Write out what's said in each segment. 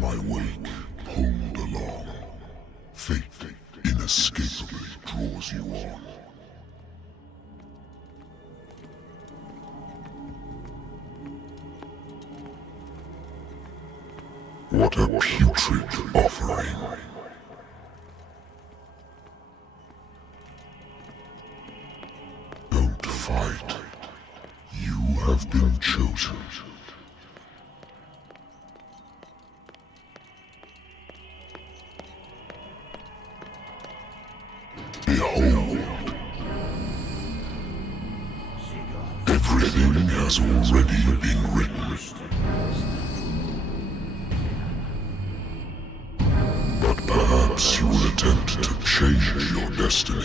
my wake, pulled along. Fate inescapably draws you on. What a putrid offering. Don't fight. You have been chosen. Behold. Everything has already been written. But perhaps you will attempt to change your destiny.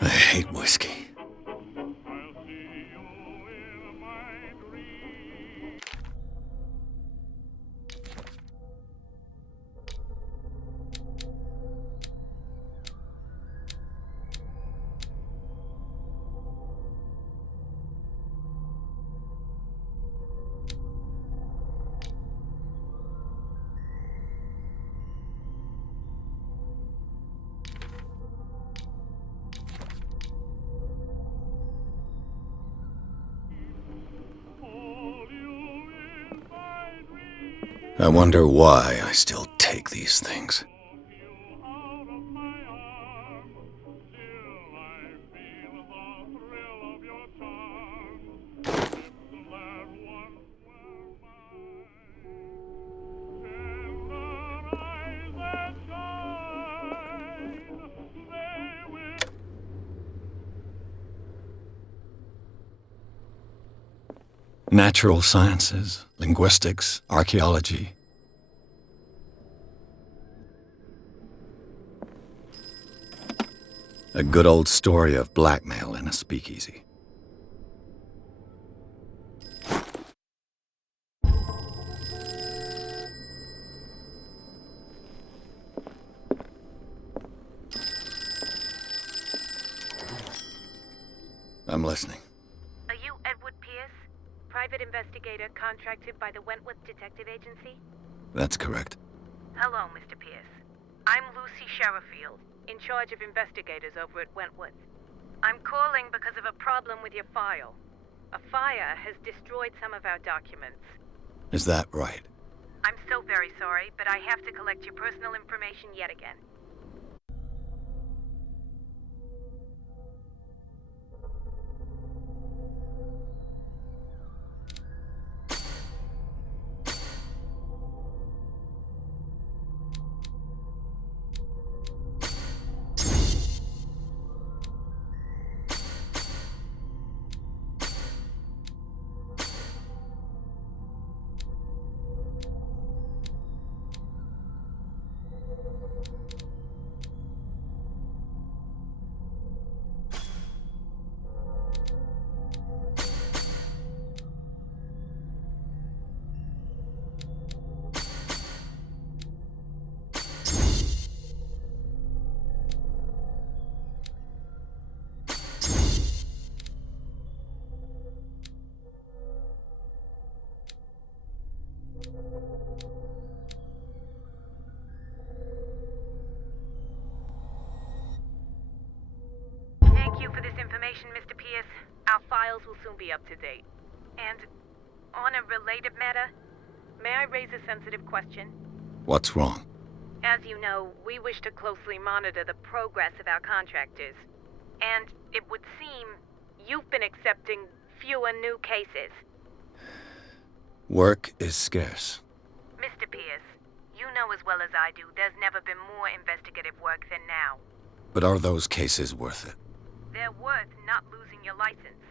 I hate whiskey. I wonder why I still take these things. Natural sciences, linguistics, archaeology. A good old story of blackmail in a speakeasy. I'm listening. Are you Edward Pierce? Private investigator contracted by the Wentworth Detective Agency? That's correct. Hello, Mr. Pierce. I'm Lucy Sherifield, in charge of investigators over at Wentworth. I'm calling because of a problem with your file. A fire has destroyed some of our documents. Is that right? I'm so very sorry, but I have to collect your personal information yet again. Thank you for this information, Mr. Pierce. Our files will soon be up to date. And on a related matter, may I raise a sensitive question? What's wrong? As you know, we wish to closely monitor the progress of our contractors. And it would seem you've been accepting fewer new cases. Work is scarce. Mr. Pierce, you know as well as I do there's never been more investigative work than now. But are those cases worth it? They're worth not losing your license.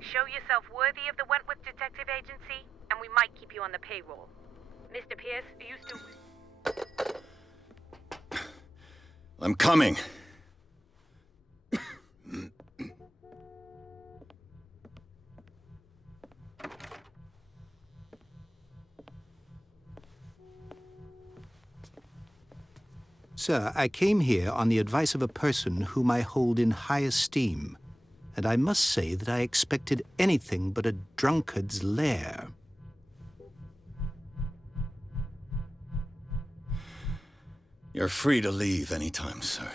Show yourself worthy of the Wentworth Detective Agency, and we might keep you on the payroll. Mr. Pierce, are you still... I'm coming. Sir, I came here on the advice of a person whom I hold in high esteem, and I must say that I expected anything but a drunkard's lair. You're free to leave anytime, sir.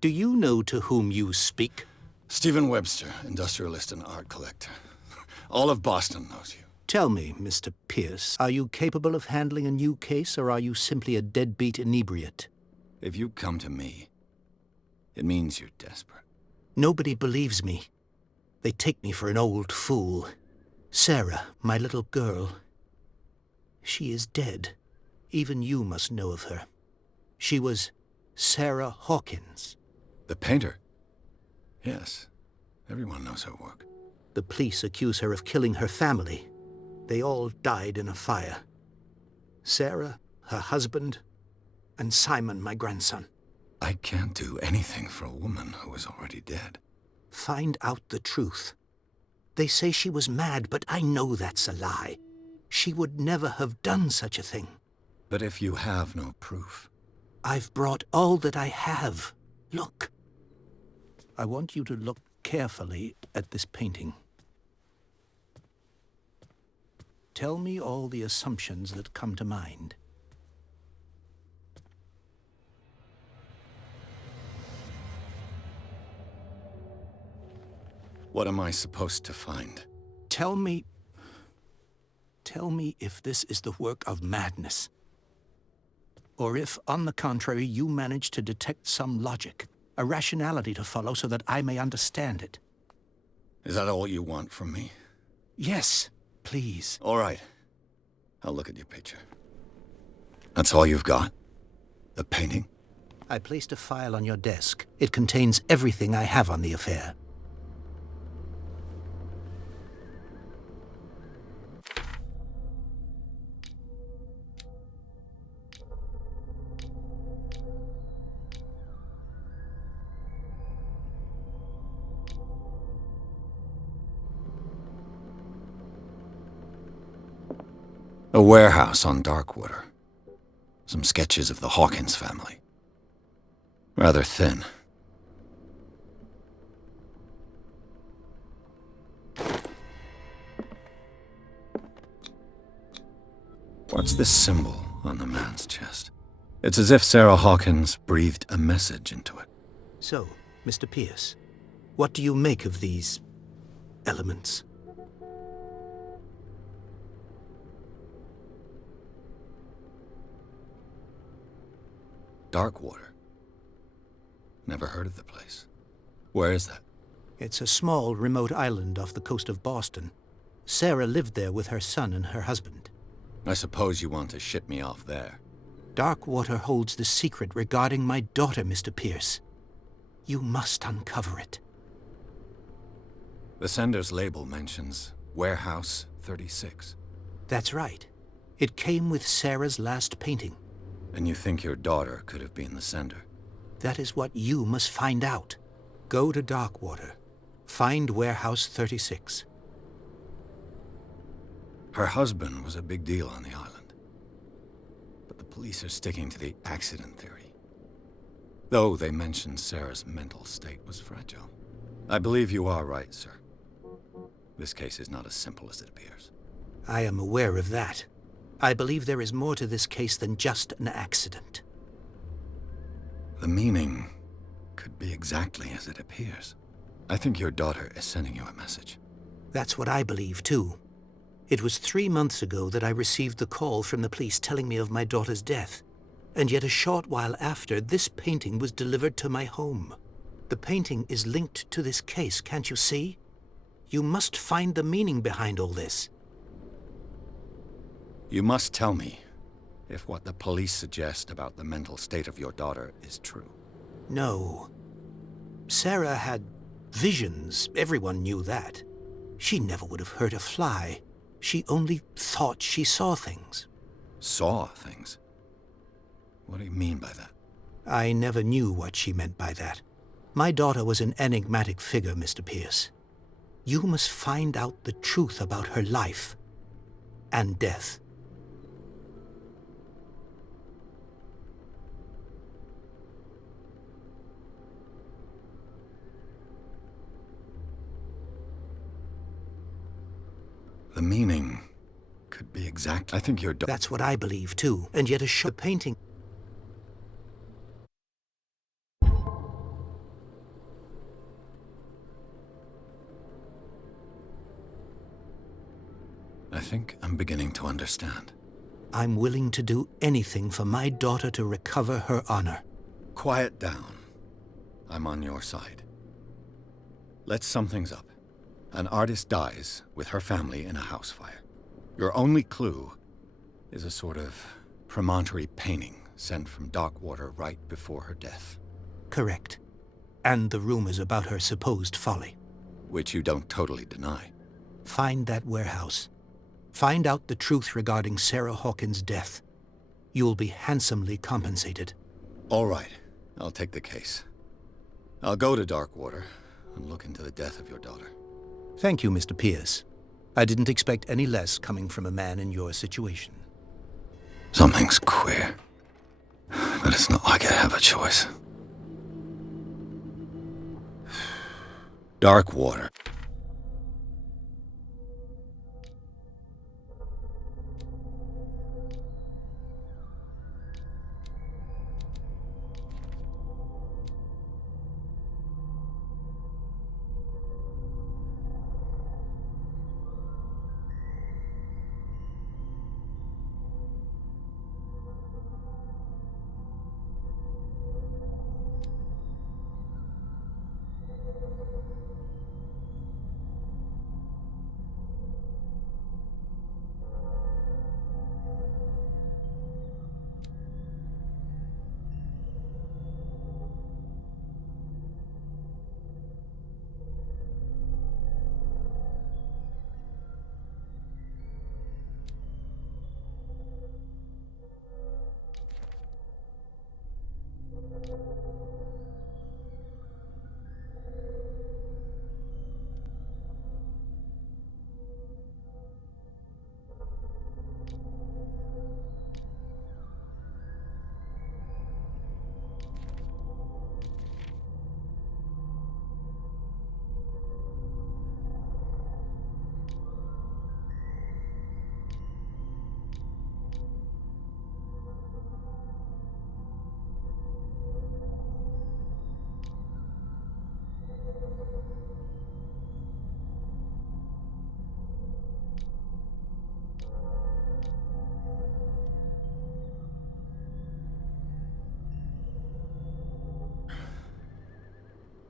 Do you know to whom you speak? Stephen Webster, industrialist and art collector. All of Boston knows you. Tell me, Mr. Pierce, are you capable of handling a new case, or are you simply a deadbeat inebriate? If you come to me, it means you're desperate. Nobody believes me. They take me for an old fool. Sarah, my little girl, she is dead. Even you must know of her. She was Sarah Hawkins. The painter? Yes. Everyone knows her work. The police accuse her of killing her family. They all died in a fire. Sarah, her husband, and Simon, my grandson. I can't do anything for a woman who is already dead. Find out the truth. They say she was mad, but I know that's a lie. She would never have done such a thing. But if you have no proof... I've brought all that I have. Look. I want you to look carefully at this painting. Tell me all the assumptions that come to mind. What am I supposed to find? Tell me if this is the work of madness. Or if, on the contrary, you manage to detect some logic, a rationality to follow so that I may understand it. Is that all you want from me? Yes, please. All right. I'll look at your picture. That's all you've got? The painting? I placed a file on your desk. It contains everything I have on the affair. A warehouse on Darkwater. Some sketches of the Hawkins family. Rather thin. What's this symbol on the man's chest? It's as if Sarah Hawkins breathed a message into it. So, Mr. Pierce, what do you make of these elements. Darkwater. Never heard of the place. Where is that? It's a small, remote island off the coast of Boston. Sarah lived there with her son and her husband. I suppose you want to ship me off there. Darkwater holds the secret regarding my daughter, Mr. Pierce. You must uncover it. The sender's label mentions Warehouse 36. That's right. It came with Sarah's last painting. And you think your daughter could have been the sender? That is what you must find out. Go to Darkwater. Find Warehouse 36. Her husband was a big deal on the island. But the police are sticking to the accident theory. Though they mentioned Sarah's mental state was fragile. I believe you are right, sir. This case is not as simple as it appears. I am aware of that. I believe there is more to this case than just an accident. The meaning could be exactly as it appears. I think your daughter is sending you a message. That's what I believe, too. It was 3 months ago that I received the call from the police telling me of my daughter's death. And yet a short while after, this painting was delivered to my home. The painting is linked to this case, can't you see? You must find the meaning behind all this. You must tell me if what the police suggest about the mental state of your daughter is true. No. Sarah had visions. Everyone knew that. She never would have hurt a fly. She only thought she saw things. Saw things? What do you mean by that? I never knew what she meant by that. My daughter was an enigmatic figure, Mr. Pierce. You must find out the truth about her life and death. The meaning could be exact. I think your daughter... That's what I believe, too. And yet the painting... I think I'm beginning to understand. I'm willing to do anything for my daughter to recover her honor. Quiet down. I'm on your side. Let's sum things up. An artist dies with her family in a house fire. Your only clue is a sort of promontory painting sent from Darkwater right before her death. Correct. And the rumors about her supposed folly. Which you don't totally deny. Find that warehouse. Find out the truth regarding Sarah Hawkins' death. You'll be handsomely compensated. All right. I'll take the case. I'll go to Darkwater and look into the death of your daughter. Thank you, Mr. Pierce. I didn't expect any less coming from a man in your situation. Something's queer. But it's not like I have a choice. Darkwater.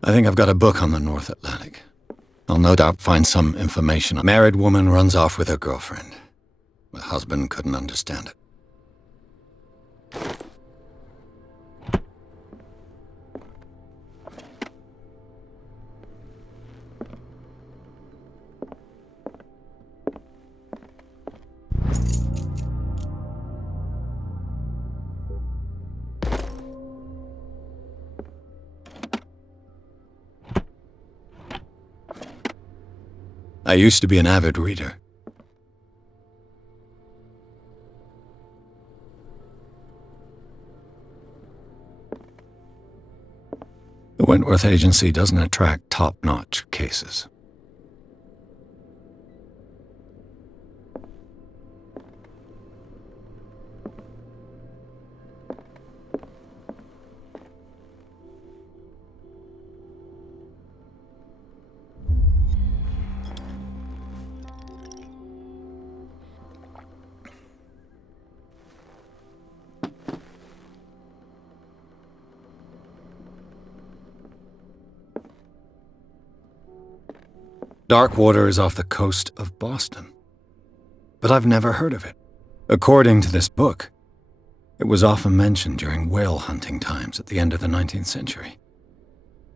I think I've got a book on the North Atlantic. I'll no doubt find some information. A married woman runs off with her girlfriend. The husband couldn't understand it. I used to be an avid reader. The Wentworth Agency doesn't attract top-notch cases. Darkwater is off the coast of Boston, but I've never heard of it. According to this book, it was often mentioned during whale hunting times at the end of the 19th century,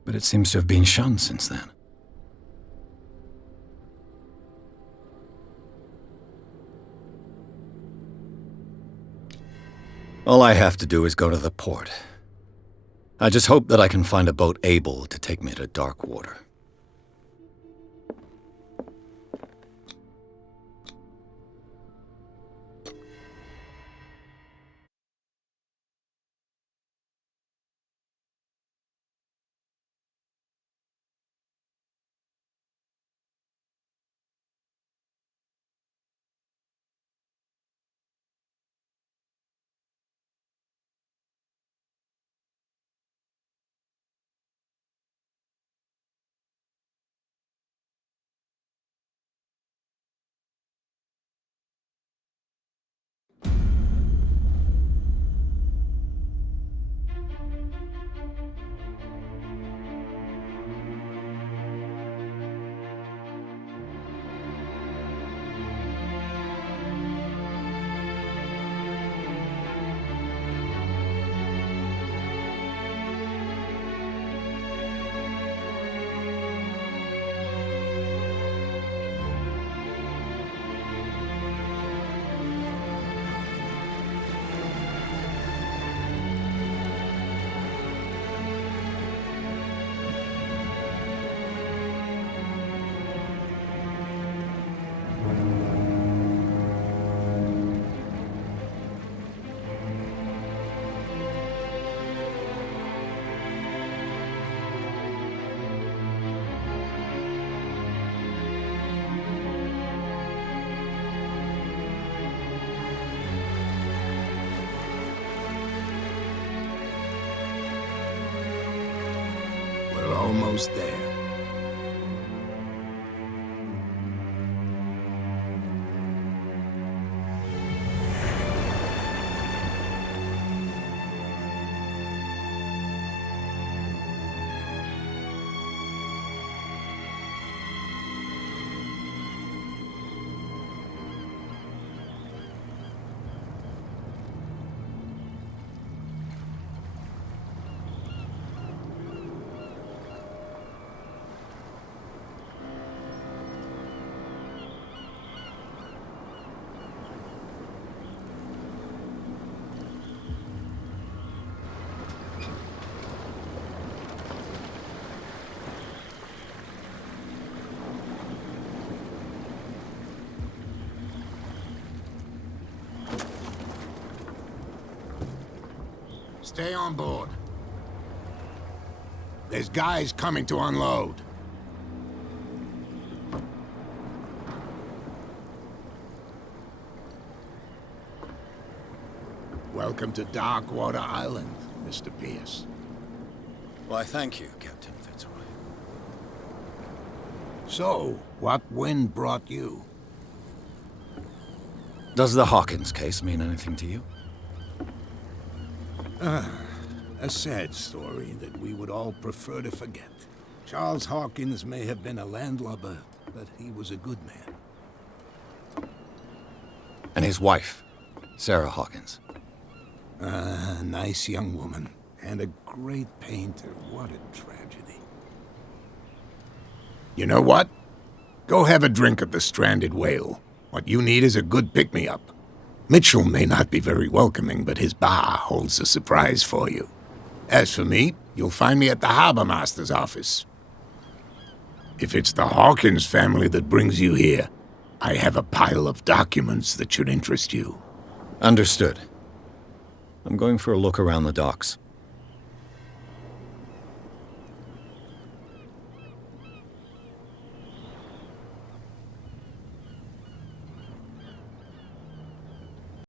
but it seems to have been shunned since then. All I have to do is go to the port. I just hope that I can find a boat able to take me to Darkwater. Almost there. Stay on board. There's guys coming to unload. Welcome to Darkwater Island, Mr. Pierce. Why, thank you, Captain Fitzroy. So, what wind brought you? Does the Hawkins case mean anything to you? A sad story that we would all prefer to forget. Charles Hawkins may have been a landlubber, but he was a good man. And his wife, Sarah Hawkins. A nice young woman, and a great painter. What a tragedy. You know what? Go have a drink at the Stranded Whale. What you need is a good pick-me-up. Mitchell may not be very welcoming, but his bar holds a surprise for you. As for me, you'll find me at the Harbor Master's office. If it's the Hawkins family that brings you here, I have a pile of documents that should interest you. Understood. I'm going for a look around the docks.